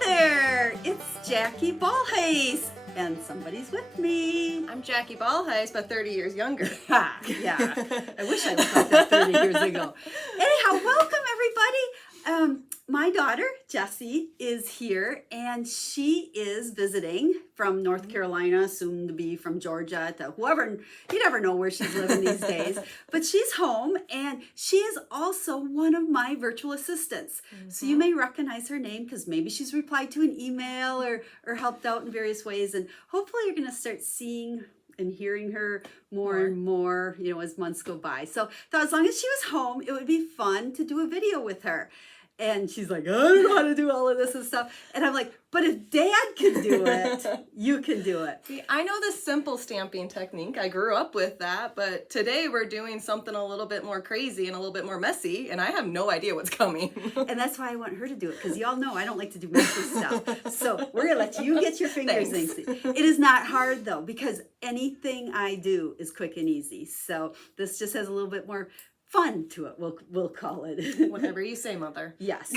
there, it's Jackie Bolhuis, and somebody's with me. I'm Jackie Bolhuis, but 30 years younger. Yeah, I wish I looked like that 30 years ago. Anyhow, welcome everybody. My daughter, Jesi, is here, and she is visiting from North Carolina, soon to be from Georgia, to whoever. You never know where she's living these days. But she's home, and she is also one of my virtual assistants. So you may recognize her name because maybe she's replied to an email or helped out in various ways. And hopefully you're going to start seeing and hearing her more and more, as months go by. So thought as long as she was home, it would be fun to do a video with her. And she's like, I don't know how to do all of this and stuff. And I'm like, but if Dad can do it, you can do it. See, I know the simple stamping technique. I grew up with that. But today we're doing something a little bit more crazy and a little bit more messy. And I have no idea what's coming. And that's why I want her to do it. Because y'all know I don't like to do messy stuff. So we're going to let you get your fingers in. It is not hard, though, because anything I do is quick and easy. So this just has a little bit more fun to it, we'll call it. Whatever you say, Mother. Yes.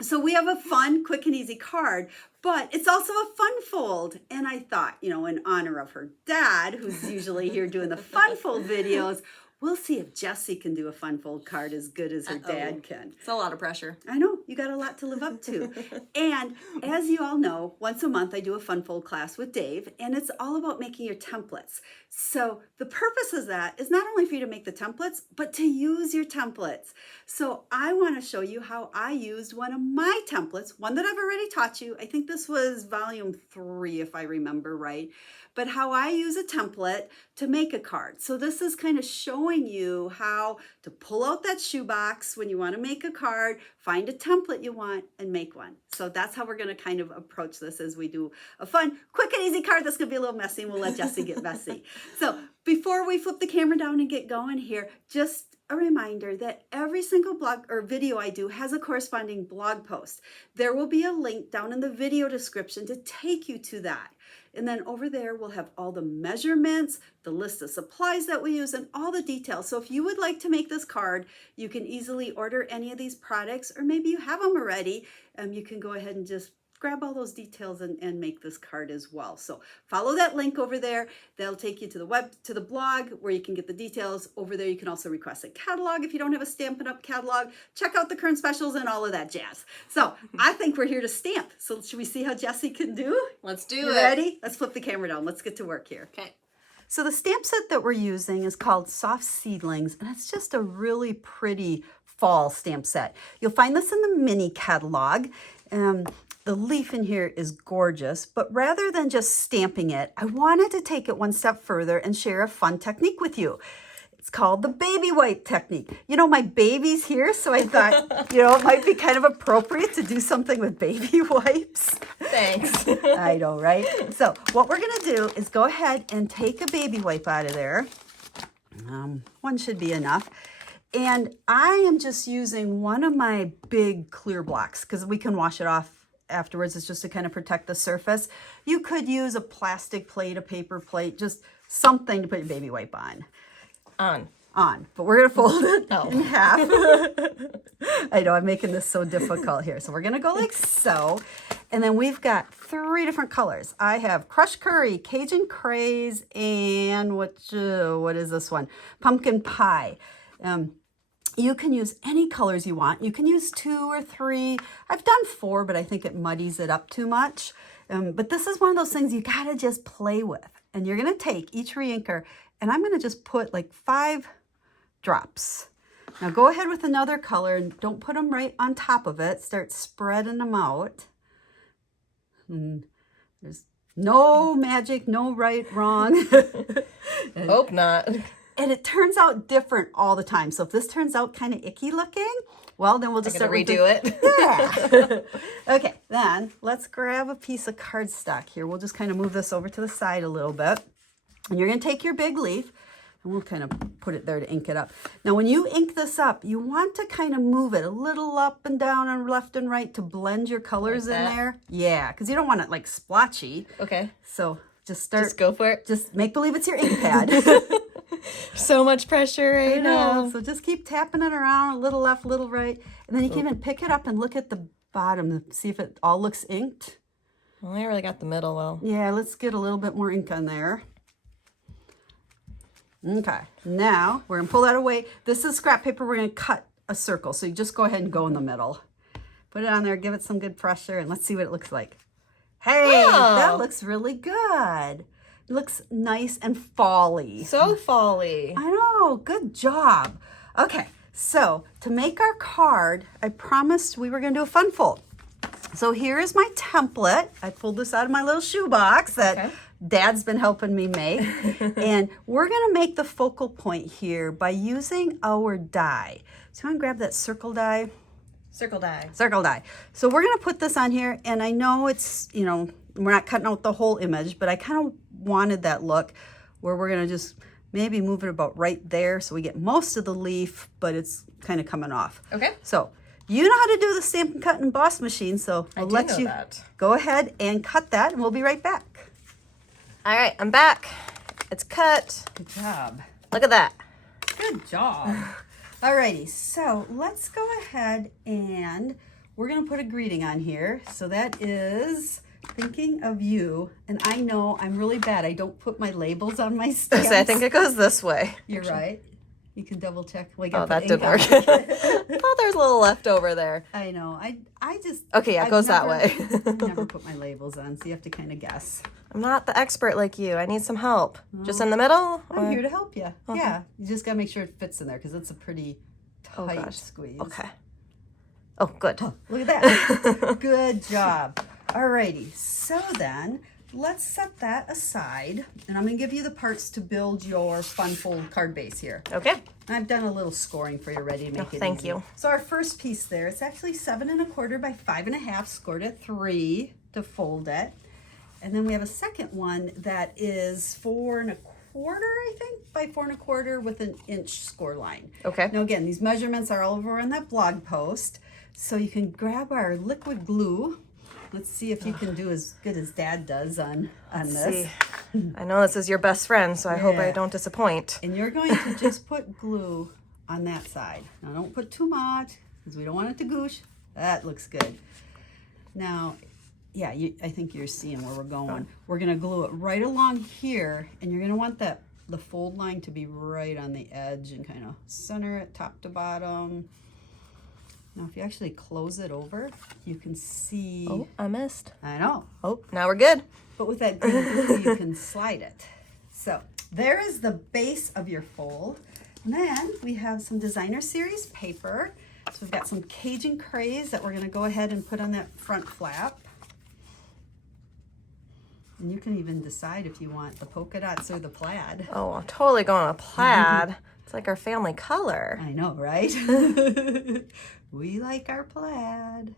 So we have a fun, quick and easy card, but it's also a fun fold. And I thought, in honor of her dad, who's usually here doing the fun fold videos, we'll see if Jesi can do a fun fold card as good as her dad can. It's a lot of pressure. I know, you got a lot to live up to. And as you all know, once a month I do a fun fold class with Dave, and it's all about making your templates. So the purpose of that is not only for you to make the templates, but to use your templates. So I want to show you how I used one of my templates, one that I've already taught you. I think this was volume 3, if I remember right. But how I use a template to make a card. So this is kind of showing you how to pull out that shoebox when you want to make a card, find a template you want, and make one. So that's how we're going to kind of approach this as we do a fun, quick and easy card that's going to be a little messy, and we'll let Jesi get messy. So before we flip the camera down and get going here, just a reminder that every single blog or video I do has a corresponding blog post. There will be a link down in the video description to take you to that. And then over there, we'll have all the measurements, the list of supplies that we use, and all the details. So if you would like to make this card, you can easily order any of these products, or maybe you have them already, you can go ahead and just grab all those details and make this card as well. So follow that link over there. That'll take you to the blog where you can get the details. Over there, you can also request a catalog if you don't have a Stampin' Up! Catalog. Check out the current specials and all of that jazz. So I think we're here to stamp. So should we see how Jesi can do? Let's do You it. ready? Let's flip the camera down. Let's get to work here. Okay. So the stamp set that we're using is called Soft Seedlings, and it's just a really pretty fall stamp set. You'll find this in the mini catalog. The leaf in here is gorgeous, but rather than just stamping it, I wanted to take it one step further and share a fun technique with you. It's called the baby wipe technique. My baby's here, so I thought, it might be kind of appropriate to do something with baby wipes. Thanks. I know, right? So what we're going to do is go ahead and take a baby wipe out of there. One should be enough. And I am just using one of my big clear blocks because we can wash it off afterwards. It's just to kind of protect the surface. You could use a plastic plate, a paper plate, just something to put your baby wipe on. On. But we're going to fold it in half. I know, I'm making this so difficult here. So we're going to go like so. And then we've got 3 different colors. I have Crushed Curry, Cajun Craze, and what is this one? Pumpkin Pie. You can use any colors you want. You can use 2 or 3. I've done 4, but I think it muddies it up too much. But this is one of those things you gotta just play with. And you're gonna take each reinker, and I'm gonna just put like 5 drops. Now go ahead with another color and don't put them right on top of it. Start spreading them out. There's no magic, no right, wrong. Hope not. And it turns out different all the time. So if this turns out kind of icky looking, well, then we'll just start redo it. Yeah. Okay, then let's grab a piece of cardstock here. We'll just kind of move this over to the side a little bit. And you're going to take your big leaf, and we'll kind of put it there to ink it up. Now, when you ink this up, you want to kind of move it a little up and down and left and right to blend your colors in there. Yeah, because you don't want it like splotchy. Okay. So just go for it. Just make believe it's your ink pad. So much pressure right now. So just keep tapping it around, a little left, little right. And then you can even pick it up and look at the bottom. See if it all looks inked. Well, I really got the middle well. Yeah, let's get a little bit more ink on there. Okay, now we're gonna pull that away. This is scrap paper. We're gonna cut a circle. So you just go ahead and go in the middle. Put it on there, give it some good pressure, and let's see what it looks like. Hey, Oh. that looks really good. It looks nice and fall-y. So folly. I know, good job. Okay, so to make our card, I promised we were gonna do a fun fold. So here is my template. I pulled this out of my little shoebox that Dad's been helping me make. And we're gonna make the focal point here by using our die. So I'm gonna grab that circle die. Circle die. Circle die. So we're gonna put this on here, and I know it's, you know, we're not cutting out the whole image, but I kind of wanted that look where we're gonna just maybe move it about right there so we get most of the leaf, but it's kind of coming off. Okay. So you know how to do the Stampin' Cut and Boss machine, so I we'll do let know you that. go ahead and cut that, and we'll be right back. All right, I'm back. It's cut. Good job. Look at that. Good job. Alrighty, so let's go ahead and we're gonna put a greeting on here. So that is thinking of you, and I know I'm really bad. I don't put my labels on my stamps. I think it goes this way. You're right. You can double check. Well, Oh, that didn't work. Oh, there's a little left over there. I know. I just Okay, yeah, it goes that way. I never put my labels on, so you have to kind of guess. I'm not the expert like you. I need some help. Just in the middle? I'm here to help you. Yeah, you just gotta make sure it fits in there because it's a pretty Oh, tight gosh. squeeze. Okay. Oh, good. Look at that. Good job. Alrighty, so then let's set that aside, and I'm gonna give you the parts to build your fun fold card base here. Okay. I've done a little scoring for you ready to make it thank easy. you. So our first piece there, it's actually 7 1/4 by 5 1/2, scored at 3 to fold it. And then we have a second one that is 4 1/4, I think, by 4 1/4 with an inch score line. Okay. Now again, these measurements are all over on that blog post. So you can grab our liquid glue. Let's see if you can do as good as Dad does on this. See, I know this is your best friend, so I hope I Yeah. don't disappoint. And you're going to just put glue on that side. Now don't put too much because we don't want it to goosh. That looks good. Now, yeah, I think you're seeing where we're going. We're gonna glue it right along here, and you're gonna want the fold line to be right on the edge and kind of center it top to bottom. Now, if you actually close it over, you can see. Oh, I missed. I know. Oh, now we're good. But with that green glue, you can slide it. So there is the base of your fold. And then we have some designer series paper. So we've got some Cajun craze that we're gonna go ahead and put on that front flap. And you can even decide if you want the polka dots or the plaid. Oh, I'm totally going with plaid. It's like our family color. I know, right? We like our plaid.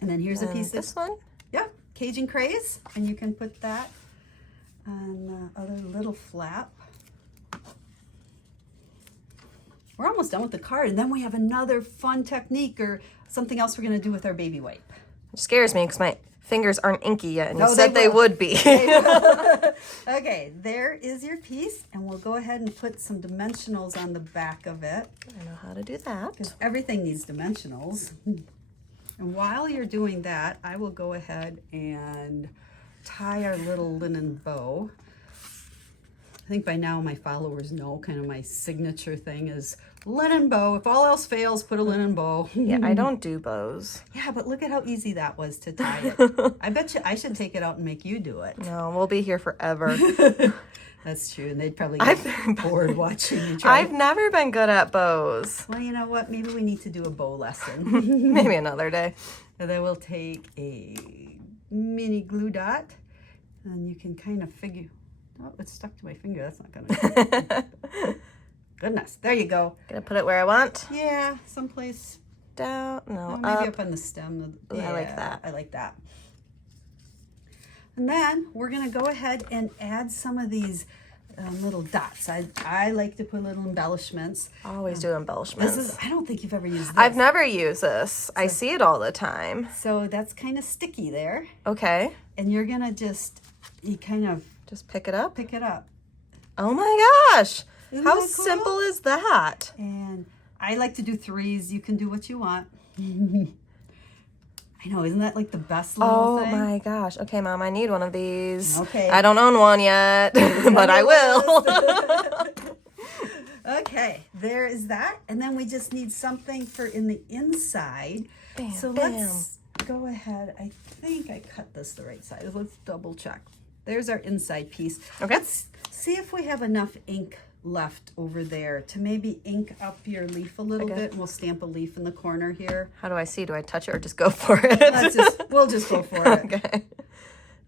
And then here's a piece of This one? yeah, Cajun craze, and you can put that on the other little flap. We're almost done with the card, and then we have another fun technique or something else we're gonna do with our baby wipe. It scares me because my fingers aren't inky yet, and No, you said they they will. would be. Okay, there is your piece, and we'll go ahead and put some dimensionals on the back of it. I know how to do that. Because everything needs dimensionals. And while you're doing that, I will go ahead and tie our little linen bow. I think by now my followers know kind of my signature thing is linen bow. If all else fails, put a linen bow. Yeah, I don't do bows. Yeah, but look at how easy that was to tie it. I bet you I should take it out and make you do it. No, we'll be here forever. That's true, and they'd probably get bored watching you try. I've never been good at bows. Well, you know what? Maybe we need to do a bow lesson. Maybe another day. And then we'll take a mini glue dot, and you can kind of figure. Oh, it's stuck to my finger. That's not gonna. Goodness, there you go. Gonna put it where I want. Yeah, someplace. Down, no, Oh, maybe up. up on the stem. Ooh, I like that. I like that. And then we're gonna go ahead and add some of these little dots. I like to put little embellishments. Always do embellishments. This is. I don't think you've ever used this. I've never used this. I see it all the time. So that's kind of sticky there, Okay. and you're gonna you kind of Just pick it up. pick it up. Oh my gosh. Isn't How that cool? simple is that? And I like to do 3s. You can do what you want. I know, isn't that like the best little thing? Oh my gosh. Okay, Mom, I need one of these. Okay. I don't own one yet, but I will. Okay, there is that. And then we just need something for in the inside. Bam, So bam. let's go ahead. I think I cut this the right side. Let's double check. There's our inside piece. Okay. Let's see if we have enough ink left over there to maybe ink up your leaf a little bit. And we'll stamp a leaf in the corner here. How do I see? Do I touch it or just go for it? We'll just go for it. Okay.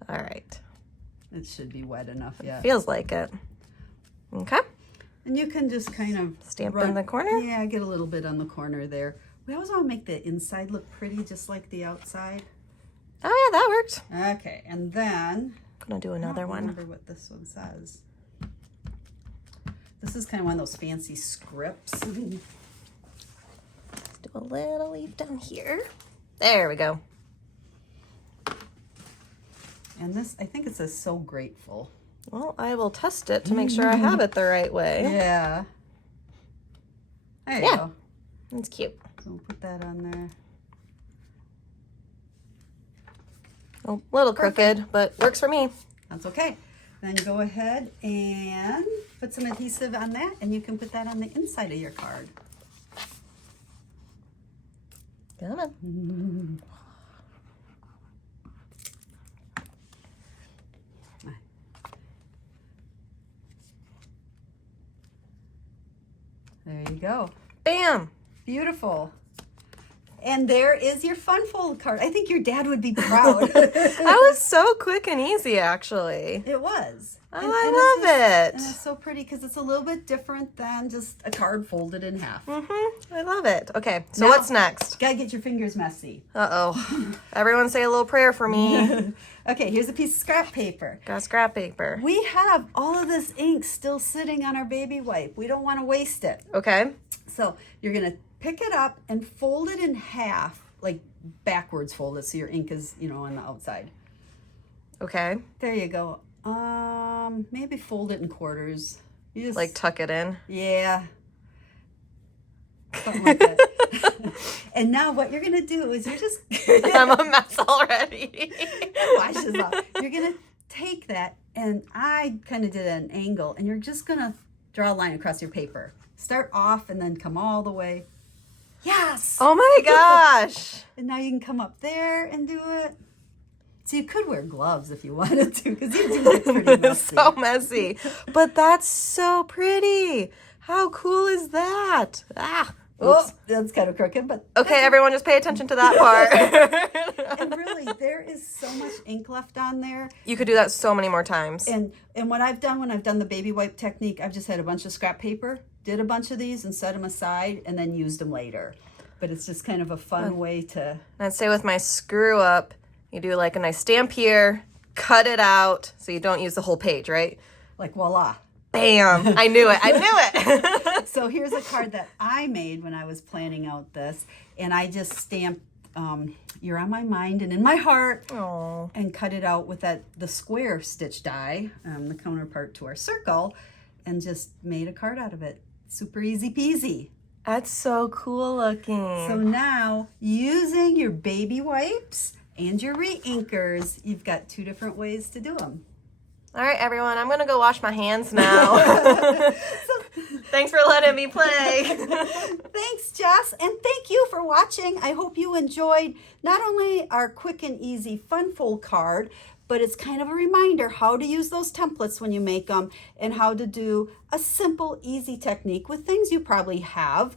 All right. It should be wet enough, yeah. Feels like it. Okay. And you can just kind of Stamp in the corner? Yeah, get a little bit on the corner there. We always want to make the inside look pretty, just like the outside. Oh yeah, that worked. Okay, and then I'm gonna do another I don't one. remember what this one says. This is kind of one of those fancy scripts. Let's do a little leaf down here. There we go. And this, I think it says "so grateful." Well, I will test it to make sure I have it the right way. Yeah. There you go. That's cute. So we'll put that on there. A little crooked, but works for me. That's okay. Then go ahead and put some adhesive on that, and you can put that on the inside of your card. Come on. There you go. Bam! Beautiful. And there is your fun fold card. I think your dad would be proud. That was so quick and easy, actually. It was. Oh, I love it. And it's so pretty because it's a little bit different than just a card folded in half. I love it. Okay, so Now- what's next? Gotta get your fingers messy. Uh-oh. Everyone say a little prayer for me. Okay, here's a piece of scrap paper. Got scrap paper. We have all of this ink still sitting on our baby wipe. We don't want to waste it. Okay. So you're gonna pick it up and fold it in half, like backwards fold it so your ink is, on the outside. Okay. There you go. Maybe fold it in quarters. You just Like tuck it in. Yeah. Something like that. And now what you're gonna do is you're just I'm a mess already. washes off. You're gonna take that, and I kind of did an angle, and you're just gonna draw a line across your paper. Start off and then come all the way. Yes. Oh my gosh. And now you can come up there and do it. So you could wear gloves if you wanted to, because you do look pretty messy. So messy. But that's so pretty. How cool is that? Ah. Oh, Oops. that's kind of crooked, but Okay, everyone just pay attention to that part. and really, there is so much ink left on there. You could do that so many more times. And what I've done when I've done the baby wipe technique, I've just had a bunch of scrap paper, did a bunch of these and set them aside, and then used them later. But it's just kind of a fun way to... I'd say with my screw up, you do like a nice stamp here, cut it out, so you don't use the whole page, right? Like, voila. Bam! I knew it. I knew it. So here's a card that I made when I was planning out this, and I just stamped "You're on my mind and in my heart," Aww. and cut it out with the square stitch die, the counterpart to our circle, and just made a card out of it. Super easy peasy. That's so cool looking. So now, using your baby wipes and your reinkers, you've got two different ways to do them. All right, everyone, I'm going to go wash my hands now. Thanks for letting me play. Thanks, Jess, and thank you for watching. I hope you enjoyed not only our quick and easy fun fold card, but it's kind of a reminder how to use those templates when you make them and how to do a simple, easy technique with things you probably have.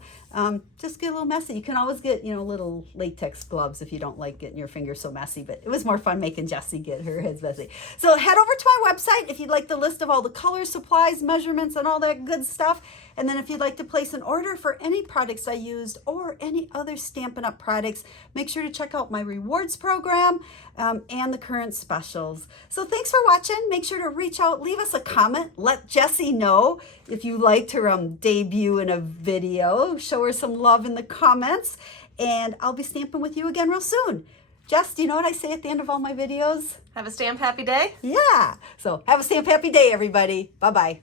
Just get a little messy. You can always get, little latex gloves if you don't like getting your fingers so messy, but it was more fun making Jesi get her hands messy. So head over to my website if you'd like the list of all the colors, supplies, measurements, and all that good stuff. And then if you'd like to place an order for any products I used or any other Stampin' Up! Products, make sure to check out my rewards program and the current specials. So thanks for watching. Make sure to reach out, leave us a comment, let Jesi know if you liked her debut in a video. Show her some love in the comments, and I'll be stamping with you again real soon. Jess, do you know what I say at the end of all my videos? Have a stamp happy day. Yeah. So have a stamp happy day, everybody. Bye-bye.